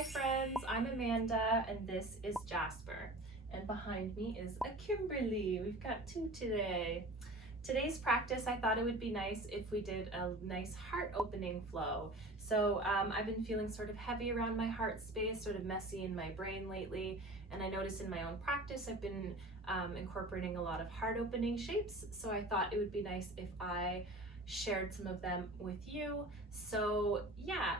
Hi friends, I'm Amanda and this is Jasper. And behind me is a Kimberly. We've got two today. Today's practice, I thought it would be nice if we did a nice heart opening flow. So I've been feeling sort of heavy around my heart space, sort of messy in my brain lately. And I noticed in my own practice, I've been incorporating a lot of heart opening shapes. So I thought it would be nice if I shared some of them with you. So yeah,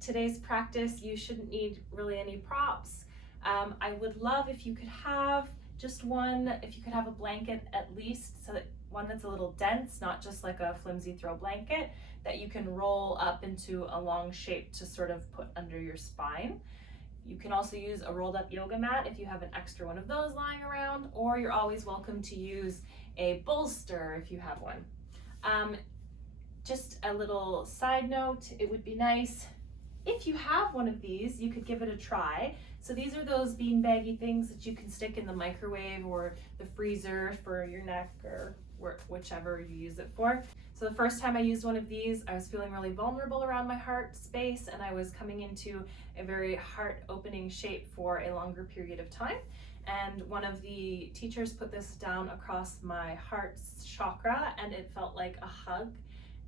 today's practice, you shouldn't need really any props. I would love if you could have just one, if you could have a blanket at least, so that one that's a little dense, not just like a flimsy throw blanket, that you can roll up into a long shape to sort of put under your spine. You can also use a rolled up yoga mat if you have an extra one of those lying around, or you're always welcome to use a bolster if you have one. Just a little side note, it would be nice if you have one of these, you could give it a try. So these are those beanbaggy things that you can stick in the microwave or the freezer for your neck or whichever you use it for. So the first time I used one of these, I was feeling really vulnerable around my heart space and I was coming into a very heart opening shape for a longer period of time. And one of the teachers put this down across my heart chakra and it felt like a hug.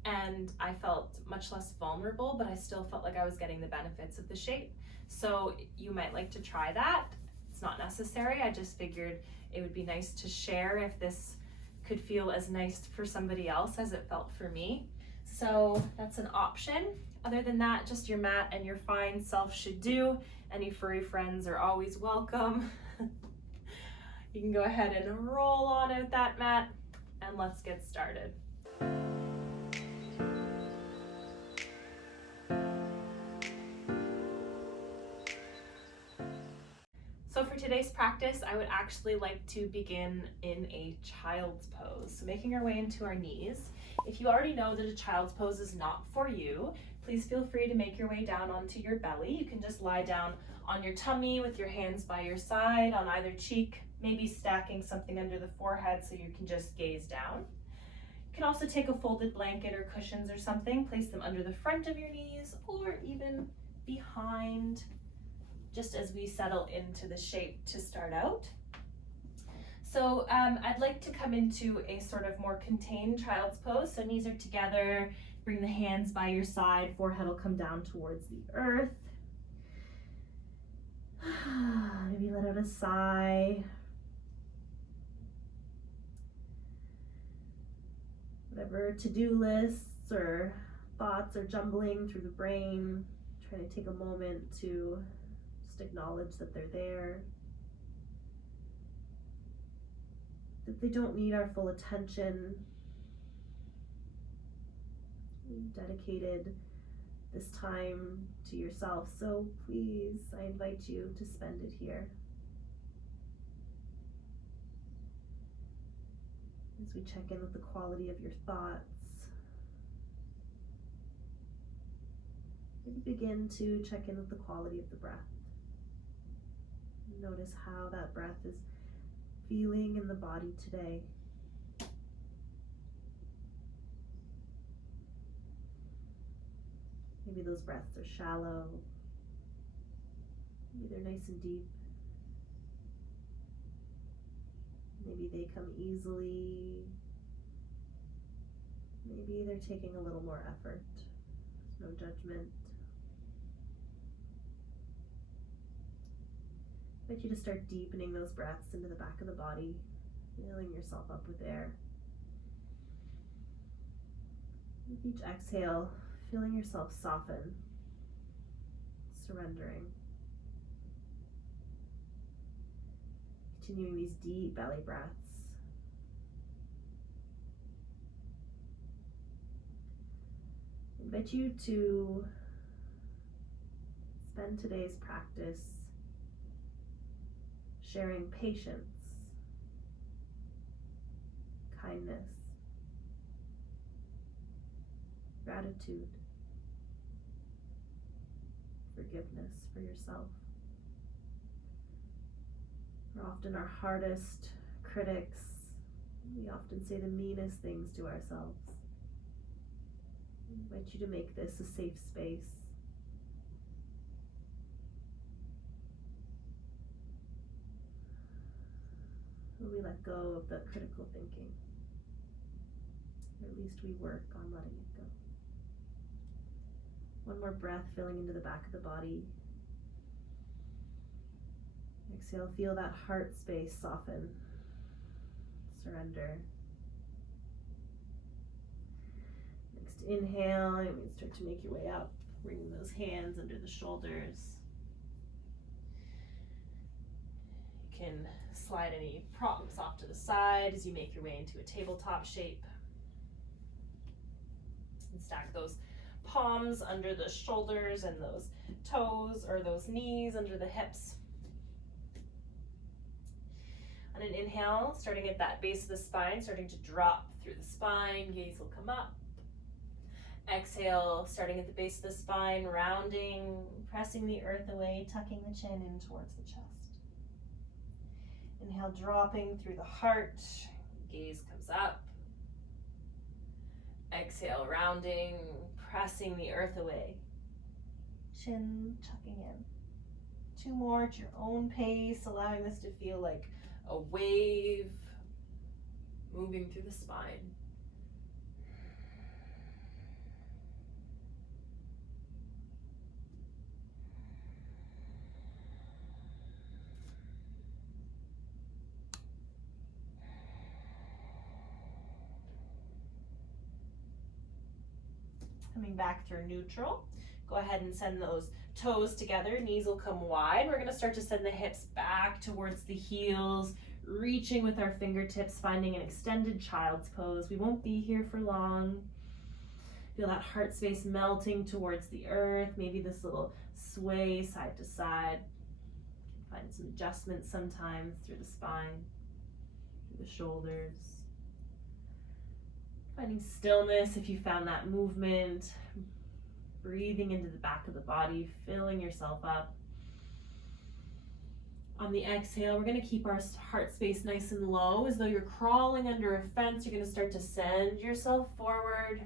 And I felt much less vulnerable, but I still felt like I was getting the benefits of the shape. So you might like to try that. It's not necessary. I just figured it would be nice to share if this could feel as nice for somebody else as it felt for me. So that's an option. Other than that, just your mat and your fine self should do. Any furry friends are always welcome. You can go ahead and roll on out that mat and let's get started. So for today's practice, I would actually like to begin in a child's pose. So making our way into our knees. If you already know that a child's pose is not for you, please feel free to make your way down onto your belly. You can just lie down on your tummy with your hands by your side on either cheek, maybe stacking something under the forehead so you can just gaze down. You can also take a folded blanket or cushions or something, place them under the front of your knees or even behind, just as we settle into the shape to start out. So I'd like to come into a sort of more contained child's pose. So knees are together, bring the hands by your side, forehead will come down towards the earth. Maybe let out a sigh. Whatever to-do lists or thoughts are jumbling through the brain, try to take a moment to just acknowledge that they're there, that they don't need our full attention. You've dedicated this time to yourself, so please, I invite you to spend it here. As we check in with the quality of your thoughts, maybe begin to check in with the quality of the breath. Notice how that breath is feeling in the body today. Maybe those breaths are shallow. Maybe they're nice and deep. Maybe they come easily. Maybe they're taking a little more effort. There's no judgment. I invite you to start deepening those breaths into the back of the body, filling yourself up with air. With each exhale, feeling yourself soften, surrendering. Continuing these deep belly breaths. I invite you to spend today's practice sharing patience, kindness, gratitude, forgiveness for yourself. We're often our hardest critics. We often say the meanest things to ourselves. I invite you to make this a safe space let go of the critical thinking. Or at least we work on letting it go. One more breath, filling into the back of the body. Exhale, feel that heart space soften, surrender. Next inhale, and start to make your way up. Bring those hands under the shoulders. You can slide any props off to the side as you make your way into a tabletop shape. And stack those palms under the shoulders and those toes or those knees under the hips. On an inhale, starting at that base of the spine, starting to drop through the spine, gaze will come up. Exhale, starting at the base of the spine, rounding, pressing the earth away, tucking the chin in towards the chest. Inhale, dropping through the heart, gaze comes up. Exhale, rounding, pressing the earth away, chin tucking in. Two more at your own pace, allowing this to feel like a wave moving through the spine. Coming back through neutral. Go ahead and send those toes together, knees will come wide. We're gonna start to send the hips back towards the heels, reaching with our fingertips, finding an extended child's pose. We won't be here for long. Feel that heart space melting towards the earth, maybe this little sway side to side. Find some adjustments sometimes through the spine, through the shoulders. Finding stillness if you found that movement. Breathing into the back of the body, filling yourself up. On the exhale, we're going to keep our heart space nice and low, as though you're crawling under a fence. You're going to start to send yourself forward.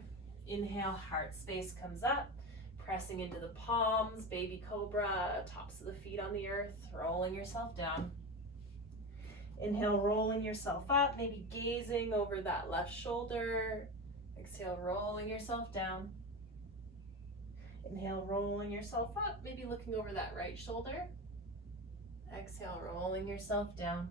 Inhale, heart space comes up, pressing into the palms, baby cobra, tops of the feet on the earth, rolling yourself down. Inhale, rolling yourself up, maybe gazing over that left shoulder. Exhale, rolling yourself down. Inhale, rolling yourself up, maybe looking over that right shoulder. Exhale, rolling yourself down.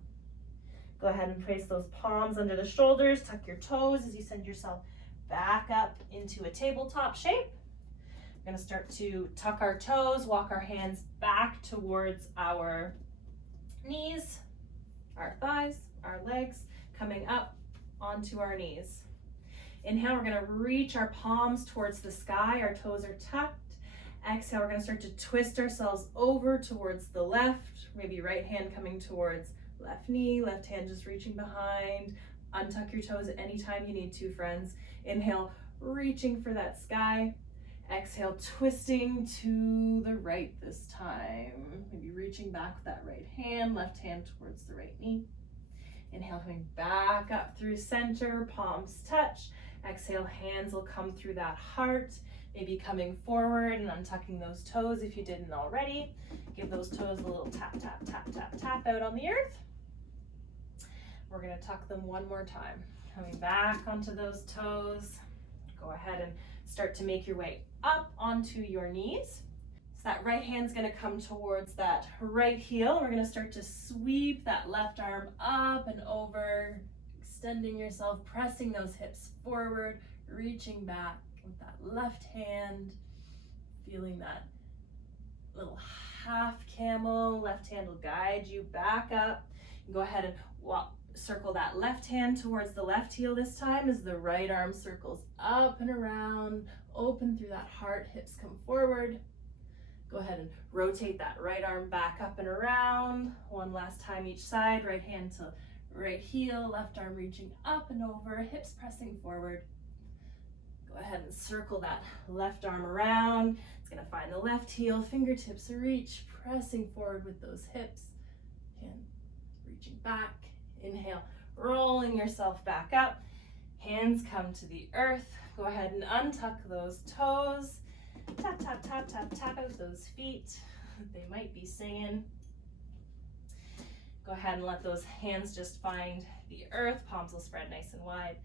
Go ahead and place those palms under the shoulders, tuck your toes as you send yourself back up into a tabletop shape. We're gonna start to tuck our toes, walk our hands back towards our knees, our thighs, our legs, coming up onto our knees. Inhale, we're gonna reach our palms towards the sky, our toes are tucked. Exhale, we're gonna start to twist ourselves over towards the left, maybe right hand coming towards left knee, left hand just reaching behind. Untuck your toes at any time you need to, friends. Inhale, reaching for that sky. Exhale, twisting to the right this time. Maybe reaching back with that right hand, left hand towards the right knee. Inhale, coming back up through center, palms touch. Exhale, hands will come through that heart, maybe coming forward and untucking those toes if you didn't already. Give those toes a little tap, tap, tap, tap, tap out on the earth. We're gonna tuck them one more time. Coming back onto those toes. Go ahead and start to make your way up onto your knees. So that right hand's gonna come towards that right heel. We're gonna start to sweep that left arm up and over, extending yourself, pressing those hips forward, reaching back with that left hand, feeling that little half camel. Left hand will guide you back up. Go ahead and circle that left hand towards the left heel this time as the right arm circles up and around, open through that heart, hips come forward. Go ahead and rotate that right arm back up and around. One last time each side, right hand to right heel, left arm reaching up and over, hips pressing forward. Go ahead and circle that left arm around. It's gonna find the left heel, fingertips reach, pressing forward with those hips. Again, reaching back. Inhale, rolling yourself back up. Hands come to the earth. Go ahead and untuck those toes. Tap, tap, tap, tap, tap out those feet. They might be singing. Go ahead and let those hands just find the earth. Palms will spread nice and wide.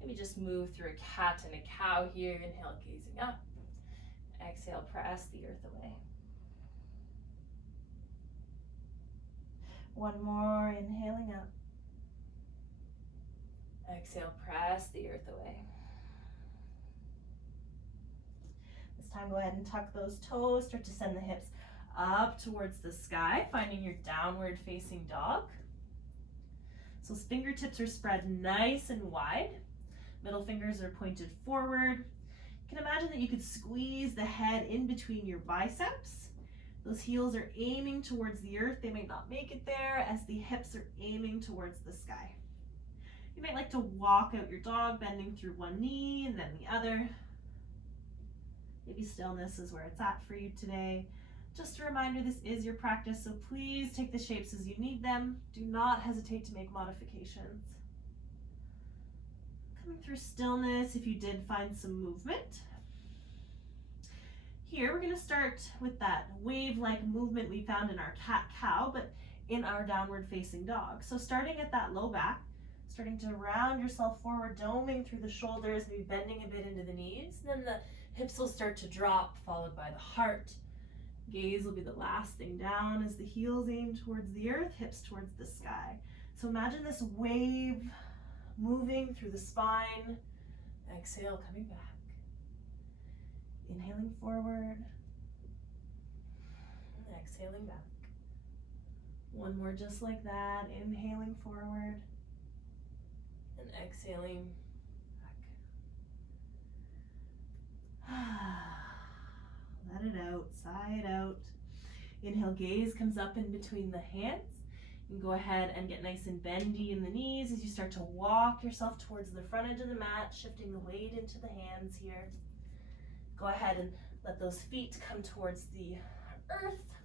Maybe just move through a cat and a cow here. Inhale, gazing up. Exhale, press the earth away. One more, inhaling up. Exhale, press the earth away. This time, go ahead and tuck those toes. Start to send the hips up towards the sky, finding your downward facing dog. So fingertips are spread nice and wide. Middle fingers are pointed forward. You can imagine that you could squeeze the head in between your biceps. Those heels are aiming towards the earth. They might not make it there as the hips are aiming towards the sky. You might like to walk out your dog, bending through one knee and then the other. Maybe stillness is where it's at for you today. Just a reminder, this is your practice, so please take the shapes as you need them. Do not hesitate to make modifications. Coming through stillness, if you did find some movement. Here, we're gonna start with that wave-like movement we found in our cat-cow, but in our downward facing dog. So starting at that low back, starting to round yourself forward, doming through the shoulders, maybe bending a bit into the knees. And then the hips will start to drop, followed by the heart. Gaze will be the last thing down as the heels aim towards the earth, hips towards the sky. So imagine this wave moving through the spine. Exhale, coming back. Inhaling forward. Exhaling back. One more just like that. Inhaling forward. And exhaling back. Let it out, sigh it out. Inhale, gaze comes up in between the hands. You can go ahead and get nice and bendy in the knees as you start to walk yourself towards the front edge of the mat, shifting the weight into the hands here. Go ahead and let those feet come towards the earth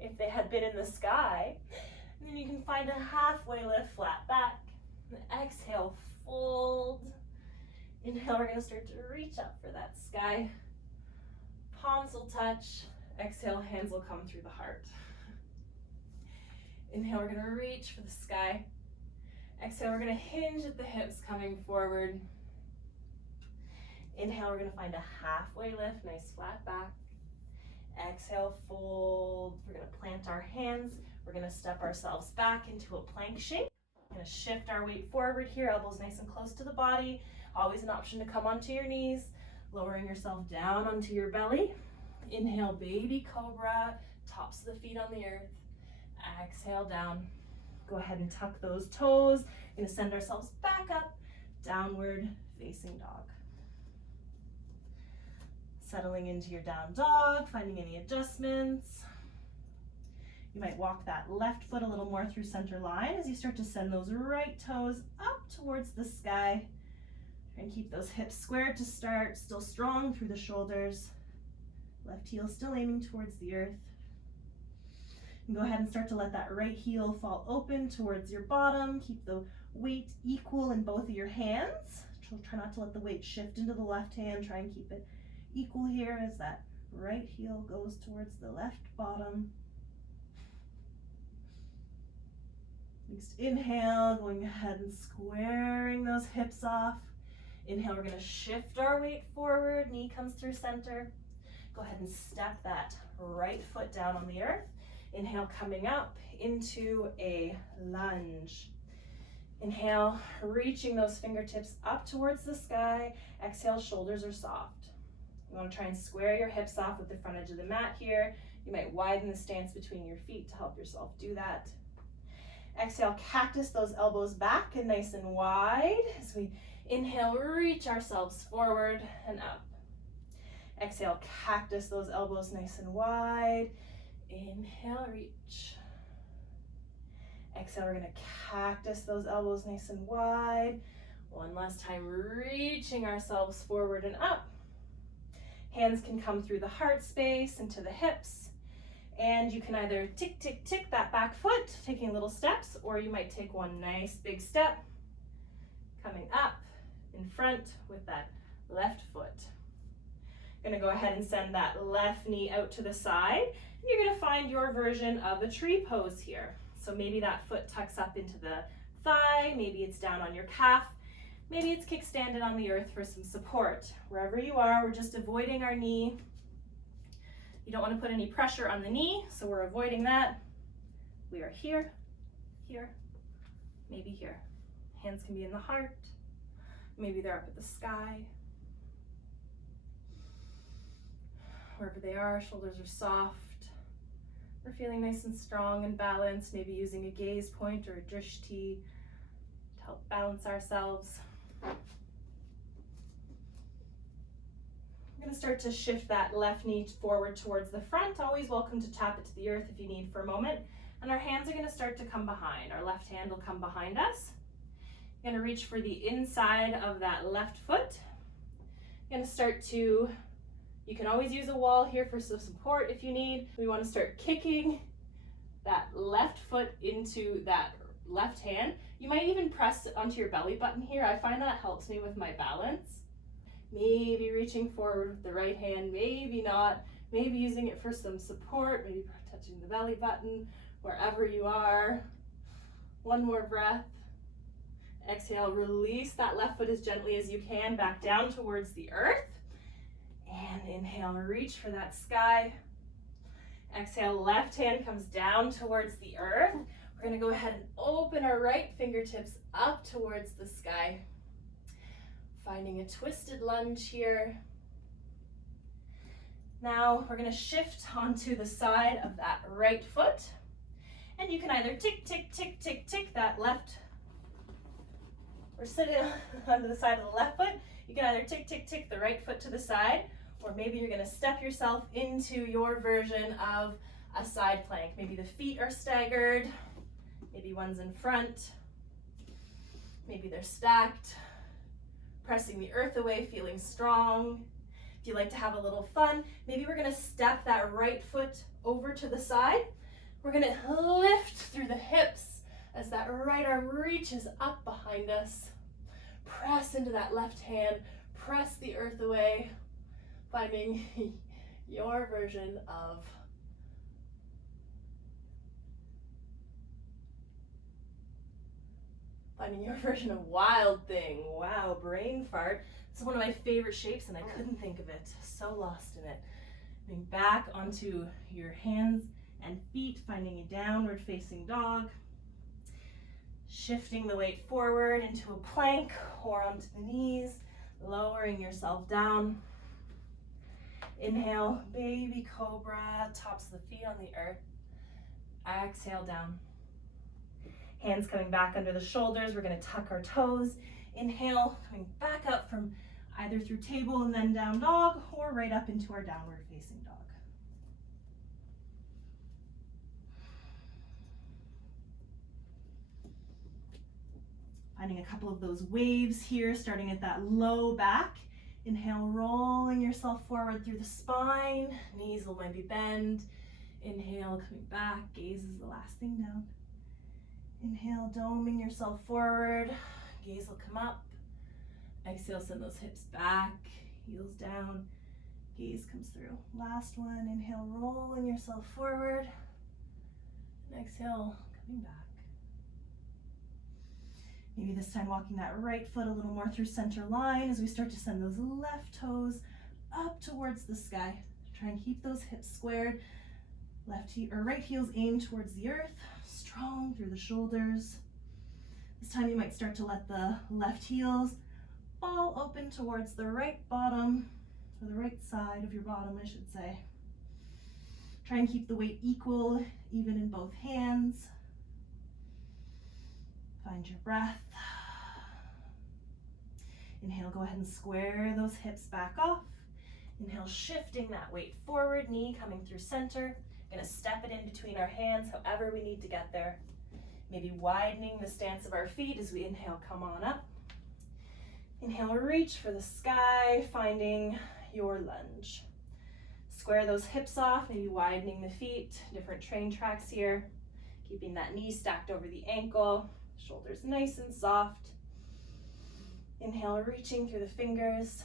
if they had been in the sky. And then you can find a halfway lift, flat back. Exhale, fold. Inhale, we're gonna start to reach up for that sky. Palms will touch. Exhale, hands will come through the heart. Inhale, we're gonna reach for the sky. Exhale, we're gonna hinge at the hips coming forward. Inhale, we're gonna find a halfway lift, nice flat back. Exhale, fold. We're gonna plant our hands. We're gonna step ourselves back into a plank shape. We're gonna shift our weight forward here, elbows nice and close to the body. Always an option to come onto your knees. Lowering yourself down onto your belly. Inhale, baby cobra, tops of the feet on the earth. Exhale down. Go ahead and tuck those toes. We're gonna send ourselves back up, downward facing dog. Settling into your down dog, finding any adjustments. You might walk that left foot a little more through center line as you start to send those right toes up towards the sky. Try and keep those hips squared to start, still strong through the shoulders. Left heel still aiming towards the earth. And go ahead and start to let that right heel fall open towards your bottom. Keep the weight equal in both of your hands. Try not to let the weight shift into the left hand. Try and keep it equal here as that right heel goes towards the left bottom. Next inhale, going ahead and squaring those hips off. Inhale, we're gonna shift our weight forward, knee comes through center. Go ahead and step that right foot down on the earth. Inhale, coming up into a lunge. Inhale, reaching those fingertips up towards the sky. Exhale, shoulders are soft. You wanna try and square your hips off with the front edge of the mat here. You might widen the stance between your feet to help yourself do that. Exhale, cactus those elbows back and nice and wide as we inhale, reach ourselves forward and up. Exhale, cactus those elbows nice and wide. Inhale, reach. Exhale, we're gonna cactus those elbows nice and wide. One last time, reaching ourselves forward and up. Hands can come through the heart space into the hips. And you can either tick, tick, tick that back foot, taking little steps, or you might take one nice big step, coming up in front with that left foot. Gonna go ahead and send that left knee out to the side. And you're gonna find your version of a tree pose here. So maybe that foot tucks up into the thigh, maybe it's down on your calf, maybe it's kickstanded on the earth for some support. Wherever you are, we're just avoiding our knee. You don't want to put any pressure on the knee, so we're avoiding that. We are here, here, maybe here. Hands can be in the heart, maybe they're up at the sky. Wherever they are, shoulders are soft. We're feeling nice and strong and balanced, maybe using a gaze point or a drishti to help balance ourselves. I'm going to start to shift that left knee forward towards the front. Always welcome to tap it to the earth if you need for a moment. And our hands are going to start to come behind. Our left hand will come behind us. You're going to reach for the inside of that left foot. You're going to start to, you can always use a wall here for some support if you need. We want to start kicking that left foot into that left hand. You might even press it onto your belly button here. I find that helps me with my balance. Maybe reaching forward with the right hand, maybe not. Maybe using it for some support, maybe touching the belly button, wherever you are. One more breath. Exhale, release that left foot as gently as you can back down towards the earth. And inhale, reach for that sky. Exhale, left hand comes down towards the earth. We're going to go ahead and open our right fingertips up towards the sky. Finding a twisted lunge here. Now we're going to shift onto the side of that right foot. And you can either tick, tick, tick, tick, tick that left. We're sitting onto the side of the left foot. You can either tick, tick, tick the right foot to the side, or maybe you're going to step yourself into your version of a side plank. Maybe the feet are staggered, maybe one's in front, maybe they're stacked, pressing the earth away, feeling strong. If you like to have a little fun, maybe we're going to step that right foot over to the side. We're going to lift through the hips as that right arm reaches up behind us. Press into that left hand, press the earth away, finding your version of wild thing. Wow, brain fart. This is one of my favorite shapes and I couldn't think of it. So lost in it. Moving back onto your hands and feet, finding a downward facing dog. Shifting the weight forward into a plank or onto the knees, lowering yourself down. Inhale, baby cobra, tops of the feet on the earth. Exhale down. Hands coming back under the shoulders. We're going to tuck our toes. Inhale, coming back up from either through table and then down dog, or right up into our downward facing dog. Finding a couple of those waves here, starting at that low back. Inhale, rolling yourself forward through the spine. Knees will maybe bend. Inhale, coming back. Gaze is the last thing down. Inhale, doming yourself forward. Gaze will come up. Exhale, send those hips back. Heels down. Gaze comes through. Last one. Inhale, rolling yourself forward. And exhale, coming back. Maybe this time walking that right foot a little more through center line as we start to send those left toes up towards the sky. Try and keep those hips squared. Right heels aim towards the earth, strong through the shoulders. This time you might start to let the left heels fall open towards the right bottom, or the right side of your bottom, I should say. Try and keep the weight equal, even in both hands. Find your breath. Inhale, go ahead and square those hips back off. Inhale, shifting that weight forward, knee coming through center. Gonna step it in between our hands, however we need to get there. Maybe widening the stance of our feet as we inhale, come on up. Inhale, reach for the sky, finding your lunge. Square those hips off, maybe widening the feet, different train tracks here. Keeping that knee stacked over the ankle. Shoulders nice and soft. Inhale, reaching through the fingers.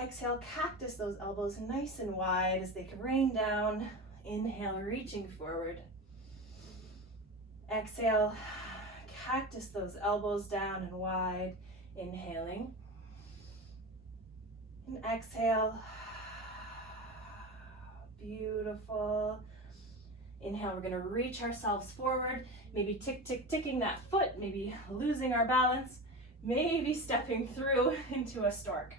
Exhale, cactus those elbows nice and wide as they can rain down. Inhale, reaching forward. Exhale, cactus those elbows down and wide, inhaling. And exhale, beautiful. Inhale, we're gonna reach ourselves forward, maybe ticking that foot, maybe losing our balance, maybe stepping through into a stork.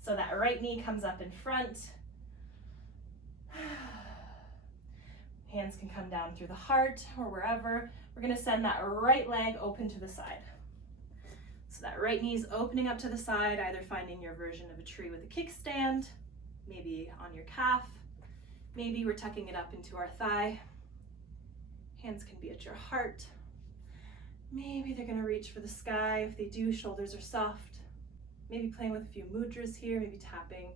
So that right knee comes up in front. Hands can come down through the heart or wherever. We're gonna send that right leg open to the side. So that right knee is opening up to the side, either finding your version of a tree with a kickstand, maybe on your calf, maybe we're tucking it up into our thigh. Hands can be at your heart. Maybe they're gonna reach for the sky. If they do, shoulders are soft. Maybe playing with a few mudras here, maybe tapping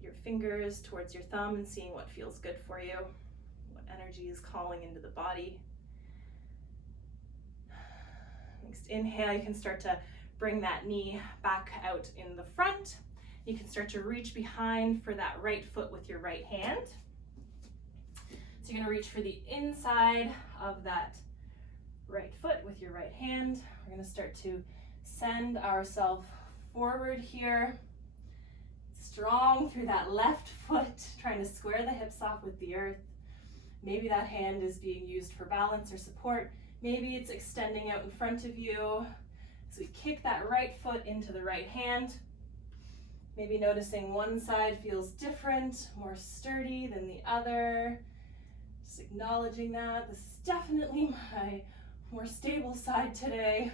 your fingers towards your thumb and seeing what feels good for you, what energy is calling into the body. Next inhale, you can start to bring that knee back out in the front. You can start to reach behind for that right foot with your right hand. So you're gonna reach for the inside of that right foot with your right hand. We're gonna start to send ourselves forward here. Strong through that left foot, trying to square the hips off with the earth. Maybe that hand is being used for balance or support. Maybe it's extending out in front of you. So we kick that right foot into the right hand. Maybe noticing one side feels different, more sturdy than the other. Just acknowledging that. This is definitely my more stable side today.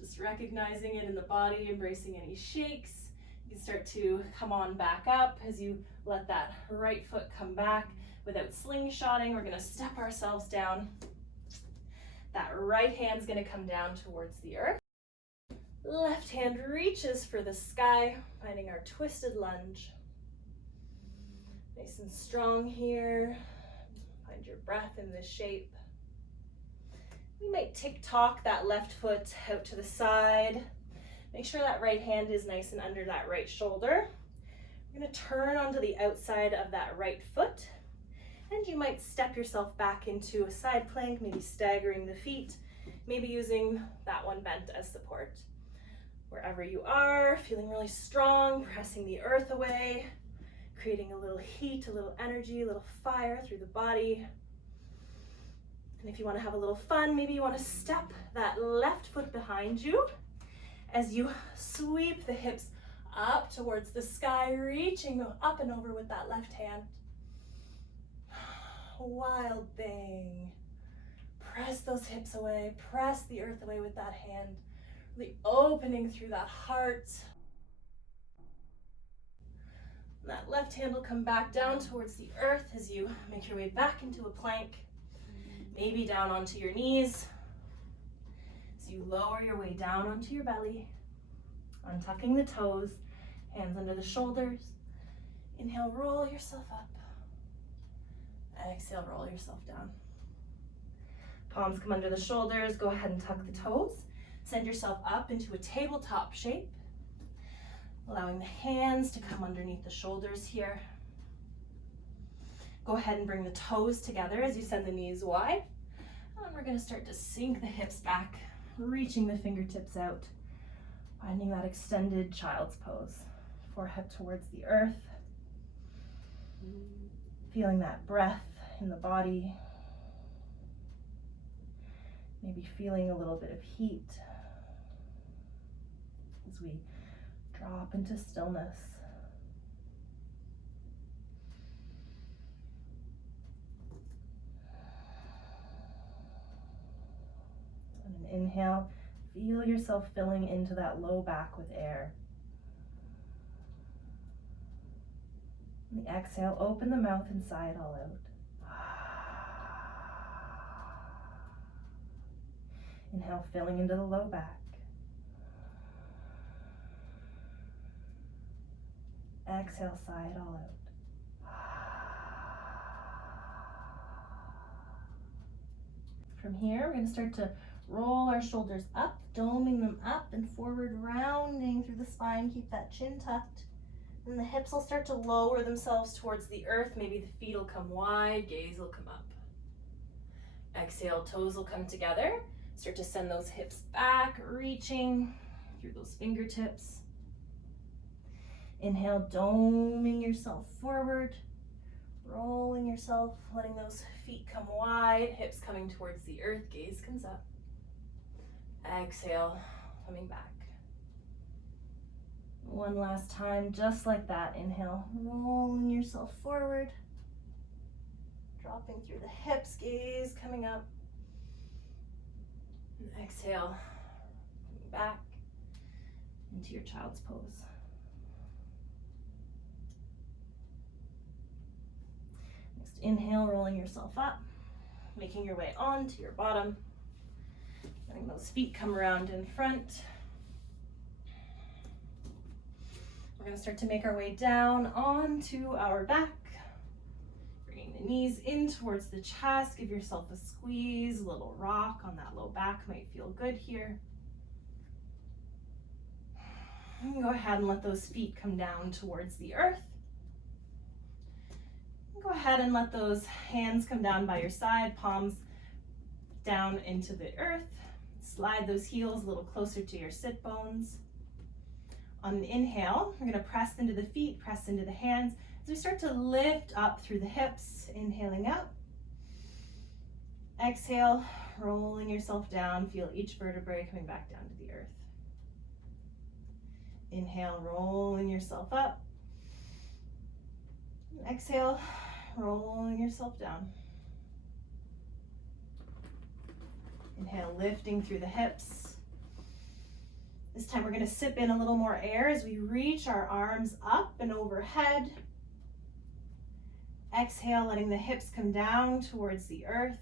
Just recognizing it in the body, embracing any shakes. You can start to come on back up as you let that right foot come back without slingshotting. We're gonna step ourselves down. That right hand's gonna come down towards the earth. Left hand reaches for the sky, finding our twisted lunge. Nice and strong here. Find your breath in this shape. We might tick-tock that left foot out to the side. Make sure that right hand is nice and under that right shoulder. We're gonna turn onto the outside of that right foot. And you might step yourself back into a side plank, maybe staggering the feet, maybe using that one bent as support. Wherever you are, feeling really strong, pressing the earth away, creating a little heat, a little energy, a little fire through the body. And if you want to have a little fun, maybe you want to step that left foot behind you as you sweep the hips up towards the sky, reaching up and over with that left hand. Wild thing. Press those hips away, press the earth away with that hand, really opening through that heart. And that left hand will come back down towards the earth as you make your way back into a plank, maybe down onto your knees. As you lower your way down onto your belly, untucking the toes, hands under the shoulders. Inhale, roll yourself up. Exhale, roll yourself down. Palms come under the shoulders. Go ahead and tuck the toes. Send yourself up into a tabletop shape, allowing the hands to come underneath the shoulders here. Go ahead and bring the toes together as you send the knees wide. And we're going to start to sink the hips back, reaching the fingertips out, finding that extended child's pose. Forehead towards the earth. Feeling that breath in the body. Maybe feeling a little bit of heat as we drop into stillness. On an inhale, feel yourself filling into that low back with air. On the exhale, open the mouth and sigh it all out. Inhale, filling into the low back. Exhale, sigh it all out. From here, we're going to start to roll our shoulders up, doming them up and forward, rounding through the spine. Keep that chin tucked. And the hips will start to lower themselves towards the earth. Maybe the feet will come wide, gaze will come up. Exhale, toes will come together. Start to send those hips back, reaching through those fingertips. Inhale, doming yourself forward, rolling yourself, letting those feet come wide, hips coming towards the earth, gaze comes up. Exhale, coming back. One last time, just like that. Inhale, rolling yourself forward, dropping through the hips, gaze coming up. And exhale, coming back into your child's pose. Next, inhale, rolling yourself up, making your way onto your bottom. Letting those feet come around in front. We're going to start to make our way down onto our back. Bringing the knees in towards the chest. Give yourself a squeeze, a little rock on that low back might feel good here. And go ahead and let those feet come down towards the earth. Go ahead and let those hands come down by your side, palms down into the earth. Slide those heels a little closer to your sit bones. On the inhale, we're going to press into the feet, press into the hands as we start to lift up through the hips, inhaling out. Exhale, rolling yourself down. Feel each vertebrae coming back down to the earth. Inhale, rolling yourself up. Exhale, rolling yourself down. Inhale, lifting through the hips. This time we're going to sip in a little more air as we reach our arms up and overhead. Exhale, letting the hips come down towards the earth.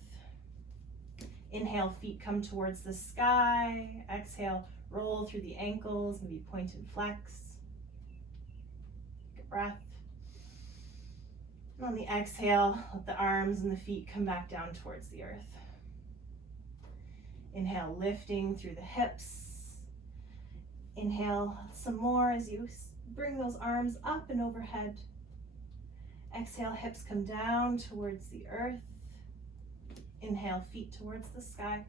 Inhale, feet come towards the sky. Exhale, roll through the ankles, maybe point and flex. Take a breath. And on the exhale, let the arms and the feet come back down towards the earth. Inhale, lifting through the hips. Inhale some more as you bring those arms up and overhead. Exhale, hips come down towards the earth. Inhale, feet towards the sky.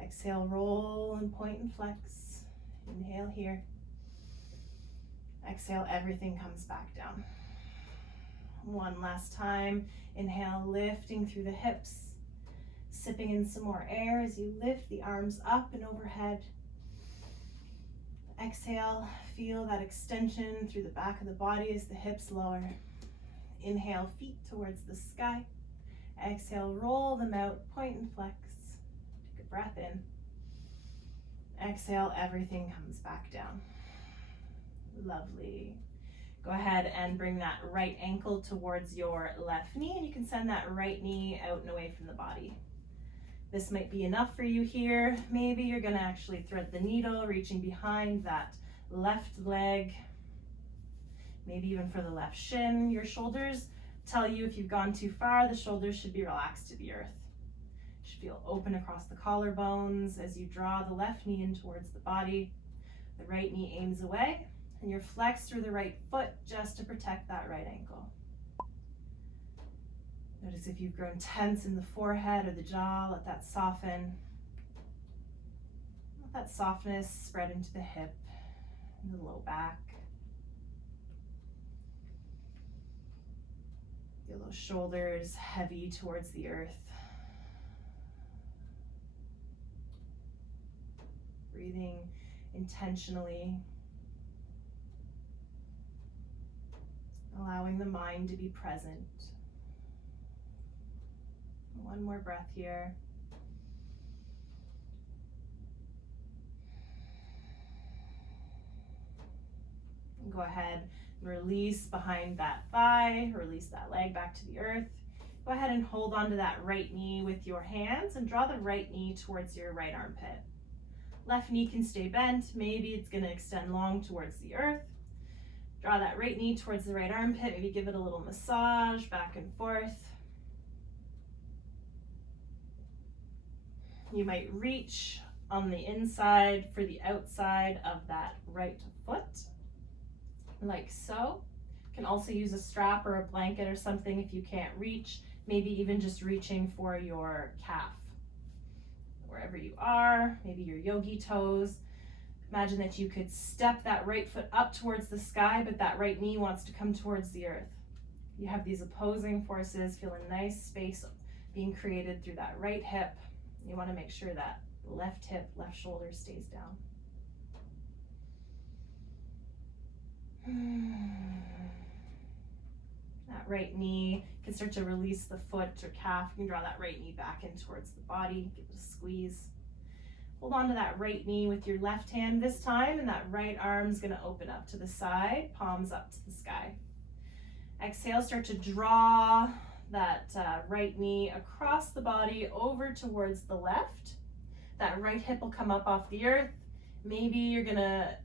Exhale, roll and point and flex. Inhale here. Exhale, everything comes back down. One last time. Inhale, lifting through the hips. Sipping in some more air as you lift the arms up and overhead. Exhale, feel that extension through the back of the body as the hips lower. Inhale, feet towards the sky. Exhale, roll them out, point and flex. Take a breath in. Exhale, everything comes back down. Lovely. Go ahead and bring that right ankle towards your left knee, and you can send that right knee out and away from the body. This might be enough for you here. Maybe you're going to actually thread the needle, reaching behind that left leg, maybe even for the left shin. Your shoulders tell you if you've gone too far, the shoulders should be relaxed to the earth. You should feel open across the collarbones as you draw the left knee in towards the body. The right knee aims away, and you're flexed through the right foot just to protect that right ankle. Notice if you've grown tense in the forehead or the jaw, let that soften. Let that softness spread into the hip and the low back. Feel those shoulders heavy towards the earth. Breathing intentionally. Allowing the mind to be present. One more breath here. And go ahead and release behind that thigh, release that leg back to the earth. Go ahead and hold onto that right knee with your hands and draw the right knee towards your right armpit. Left knee can stay bent. Maybe it's going to extend long towards the earth. Draw that right knee towards the right armpit. Maybe give it a little massage back and forth. You might reach on the inside for the outside of that right foot, like so. You can also use a strap or a blanket or something if you can't reach, maybe even just reaching for your calf. Wherever you are, maybe your yogi toes. Imagine that you could step that right foot up towards the sky, but that right knee wants to come towards the earth. You have these opposing forces, feel a nice space being created through that right hip. You want to make sure that left hip, left shoulder stays down. That right knee can start to release the foot or calf. You can draw that right knee back in towards the body, give it a squeeze. Hold on to that right knee with your left hand this time, and that right arm's gonna open up to the side, palms up to the sky. Exhale, start to draw that right knee across the body over towards the left. That right hip will come up off the earth. Maybe you're gonna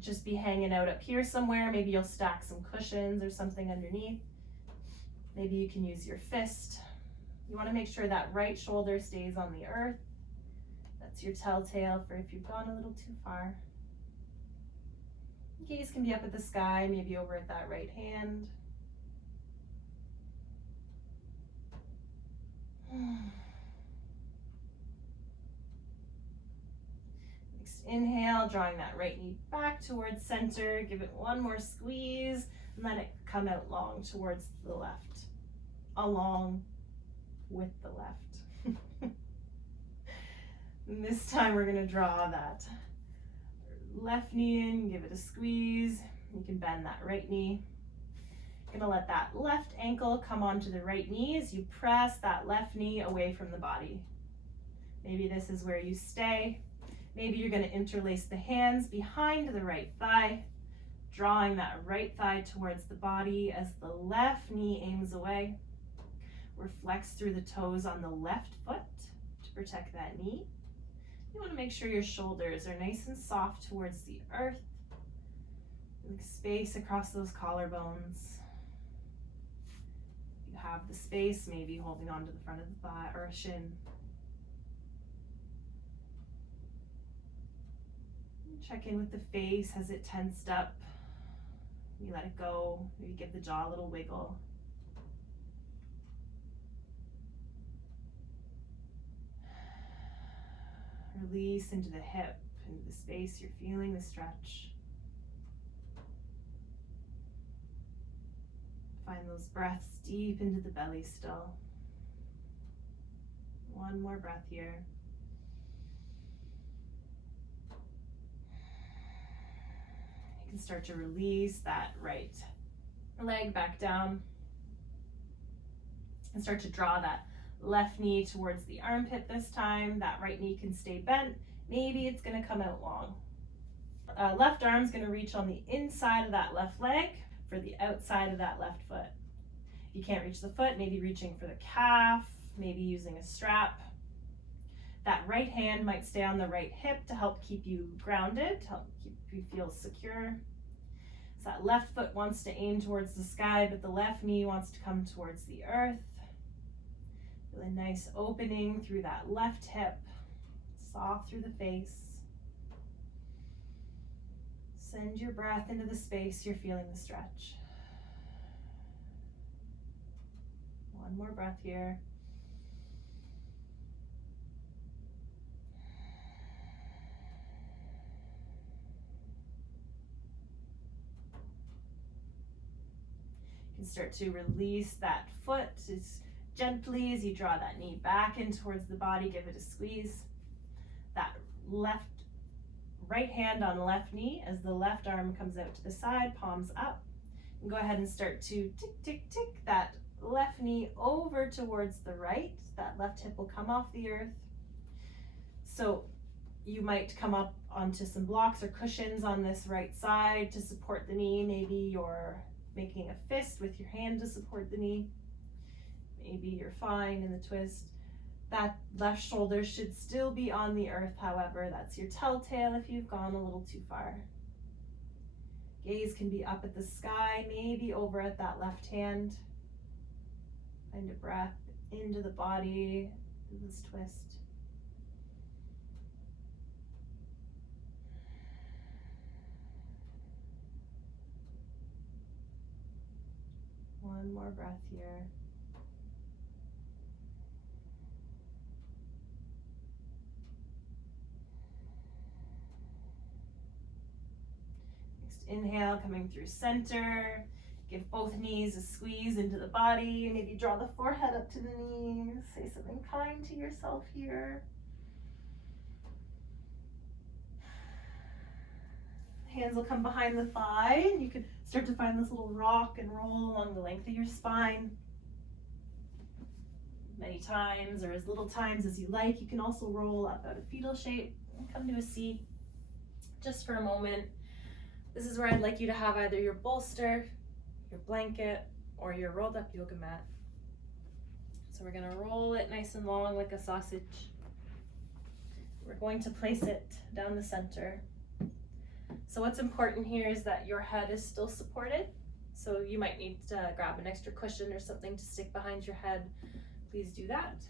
just be hanging out up here somewhere. Maybe you'll stack some cushions or something underneath. Maybe you can use your fist. You wanna make sure that right shoulder stays on the earth. That's your telltale for if you've gone a little too far. Gaze can be up at the sky, maybe over at that right hand. Next inhale, drawing that right knee back towards center. Give it one more squeeze and let it come out long towards the left, along with the left. And this time we're gonna draw that left knee in, give it a squeeze. You can bend that right knee. Gonna let that left ankle come onto the right knee as you press that left knee away from the body. Maybe this is where you stay. Maybe you're gonna interlace the hands behind the right thigh, drawing that right thigh towards the body as the left knee aims away. We're flexed through the toes on the left foot to protect that knee. You want to make sure your shoulders are nice and soft towards the earth. Make space across those collarbones. You have the space, maybe holding on to the front of the thigh or a shin. Check in with the face. Has it tensed up? You let it go. Maybe give the jaw a little wiggle. Release into the hip, into the space. You're feeling the stretch. Find those breaths deep into the belly still. One more breath here. You can start to release that right leg back down and start to draw that left knee towards the armpit this time. That right knee can stay bent. Maybe it's gonna come out long. Left arm's gonna reach on the inside of that left leg for the outside of that left foot. If you can't reach the foot, maybe reaching for the calf, maybe using a strap. That right hand might stay on the right hip to help keep you grounded, to help keep you feel secure. So that left foot wants to aim towards the sky, but the left knee wants to come towards the earth. Feel a nice opening through that left hip, soft through the face. Send your breath into the space you're feeling the stretch. One more breath here. You can start to release that foot as gently as you draw that knee back in towards the body. Give it a squeeze. That right hand on left knee as the left arm comes out to the side, palms up. And go ahead and start to tick, tick, tick that left knee over towards the right. That left hip will come off the earth. So you might come up onto some blocks or cushions on this right side to support the knee. Maybe you're making a fist with your hand to support the knee. Maybe you're fine in the twist. That left shoulder should still be on the earth, however. That's your telltale if you've gone a little too far. Gaze can be up at the sky, maybe over at that left hand. Find a breath into the body, in this twist. One more breath here. Next inhale, coming through center. Give both knees a squeeze into the body. Maybe draw the forehead up to the knees. Say something kind to yourself here. Hands will come behind the thigh, and you can start to find this little rock and roll along the length of your spine. Many times, or as little times as you like. You can also roll up out of fetal shape and come to a seat just for a moment. This is where I'd like you to have either your bolster, your blanket, or your rolled up yoga mat. So we're gonna roll it nice and long like a sausage. We're going to place it down the center. So what's important here is that your head is still supported. So you might need to grab an extra cushion or something to stick behind your head. Please do that.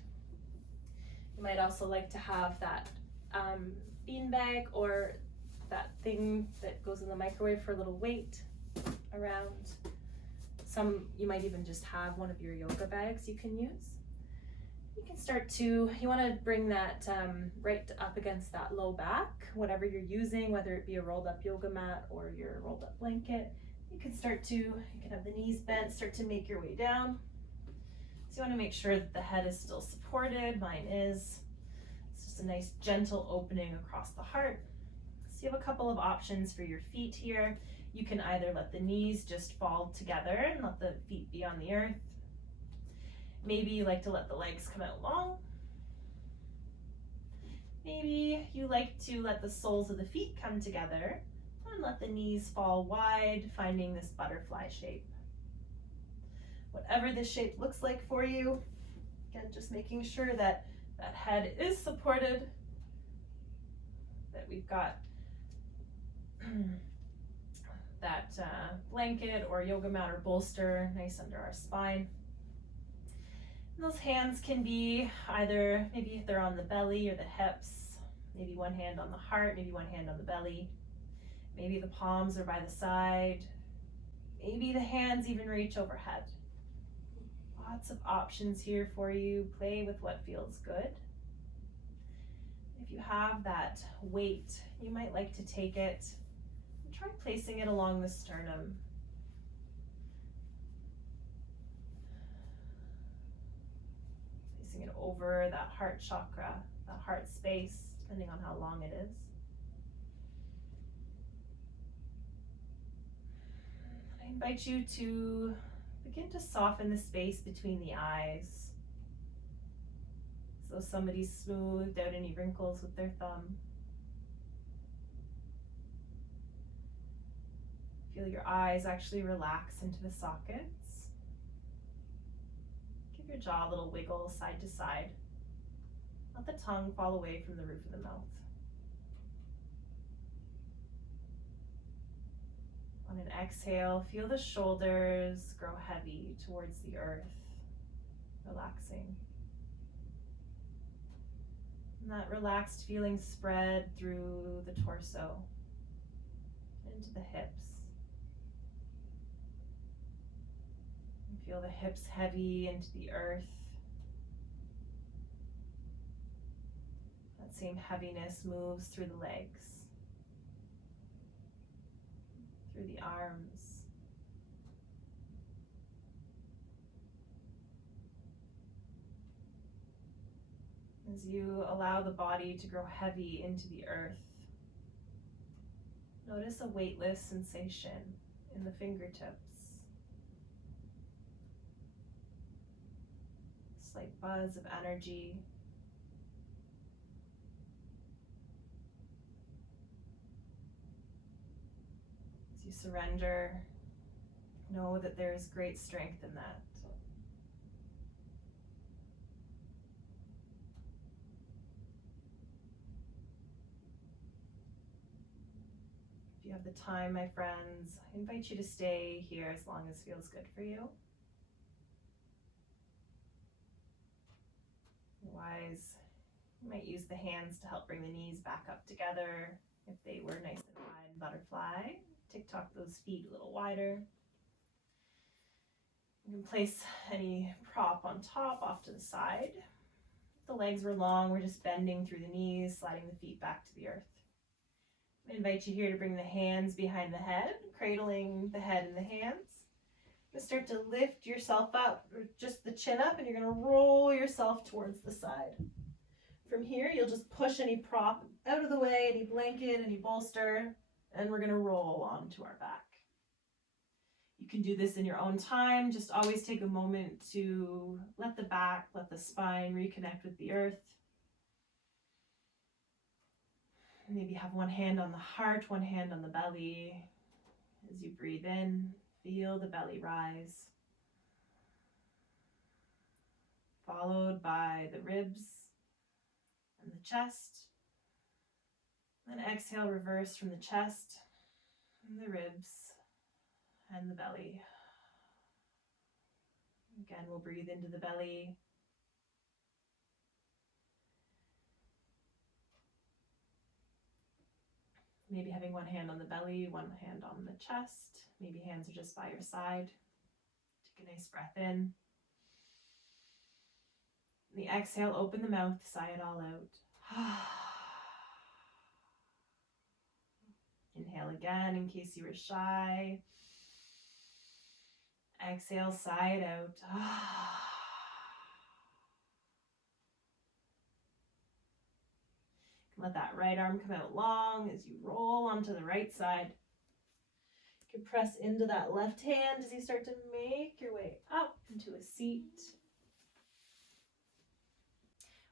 You might also like to have that bean bag or that thing that goes in the microwave for a little weight around. You might even just have one of your yoga bags you can use. You can start to, you want to bring that right up against that low back, whatever you're using, whether it be a rolled up yoga mat or your rolled up blanket. You can have the knees bent, start to make your way down. So you want to make sure that the head is still supported. Mine is. It's just a nice gentle opening across the heart. So you have a couple of options for your feet here. You can either let the knees just fall together and let the feet be on the earth. Maybe you like to let the legs come out long. Maybe you like to let the soles of the feet come together and let the knees fall wide, finding this butterfly shape. Whatever this shape looks like for you, again, just making sure that that head is supported, that we've got that blanket or yoga mat or bolster nice under our spine. And those hands can be either, maybe if they're on the belly or the hips, maybe one hand on the heart, maybe one hand on the belly. Maybe the palms are by the side. Maybe the hands even reach overhead. Lots of options here for you. Play with what feels good. If you have that weight, you might like to take it and try placing it along the sternum. Placing it over that heart chakra, that heart space, depending on how long it is. I invite you to begin to soften the space between the eyes, as though somebody's smoothed out any wrinkles with their thumb. Feel your eyes actually relax into the sockets. Give your jaw a little wiggle side to side. Let the tongue fall away from the roof of the mouth. On an exhale, feel the shoulders grow heavy towards the earth, relaxing. And that relaxed feeling spread through the torso, into the hips. And feel the hips heavy into the earth. That same heaviness moves through the legs, through the arms. As you allow the body to grow heavy into the earth, notice a weightless sensation in the fingertips. Slight buzz of energy. As you surrender, know that there is great strength in that. If you have the time, my friends, I invite you to stay here as long as feels good for you. Otherwise, you might use the hands to help bring the knees back up together if they were nice and wide, butterfly. Tick-tock those feet a little wider. You can place any prop on top off to the side. If the legs were long, we're just bending through the knees, sliding the feet back to the earth. I invite you here to bring the hands behind the head, cradling the head in the hands. You start to lift yourself up, or just the chin up, and you're going to roll yourself towards the side. From here, you'll just push any prop out of the way, any blanket, any bolster, and we're going to roll onto our back. You can do this in your own time. Just always take a moment to let the back, let the spine reconnect with the earth. Maybe have one hand on the heart, one hand on the belly. As you breathe in, feel the belly rise, followed by the ribs and the chest. Then exhale, reverse from the chest and the ribs and the belly. Again, we'll breathe into the belly. Maybe having one hand on the belly, one hand on the chest. Maybe hands are just by your side. Take a nice breath in. The exhale, open the mouth, sigh it all out. Inhale again in case you were shy. Exhale, sigh it out. Let that right arm come out long as you roll onto the right side. You can press into that left hand as you start to make your way up into a seat.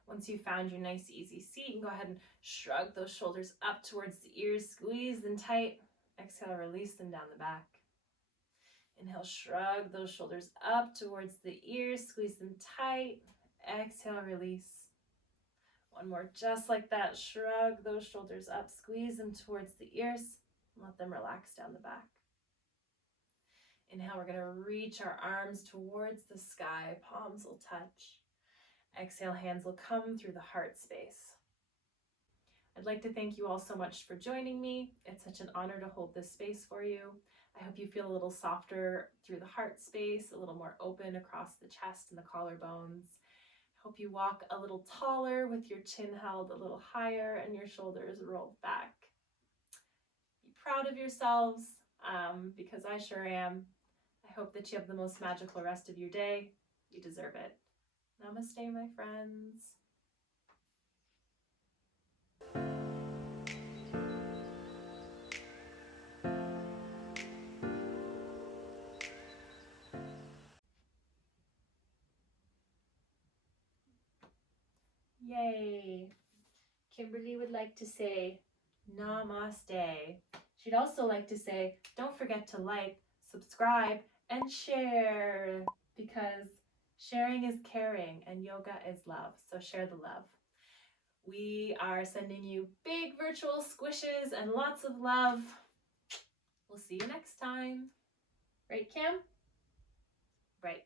Once you've found your nice, easy seat, you can go ahead and shrug those shoulders up towards the ears, squeeze them tight. Exhale, release them down the back. Inhale, shrug those shoulders up towards the ears, squeeze them tight. Exhale, release. One more, just like that. Shrug those shoulders up, squeeze them towards the ears, and let them relax down the back. Inhale, we're going to reach our arms towards the sky. Palms will touch. Exhale, hands will come through the heart space. I'd like to thank you all so much for joining me. It's such an honor to hold this space for you. I hope you feel a little softer through the heart space, a little more open across the chest and the collarbones. I hope you walk a little taller with your chin held a little higher and your shoulders rolled back. Be proud of yourselves, because I sure am. I hope that you have the most magical rest of your day. You deserve it. Namaste, my friends. Yay. Kimberly would like to say namaste. She'd also like to say, don't forget to like, subscribe, and share, because sharing is caring and yoga is love. So share the love. We are sending you big virtual squishes and lots of love. We'll see you next time. Right, Kim? Right.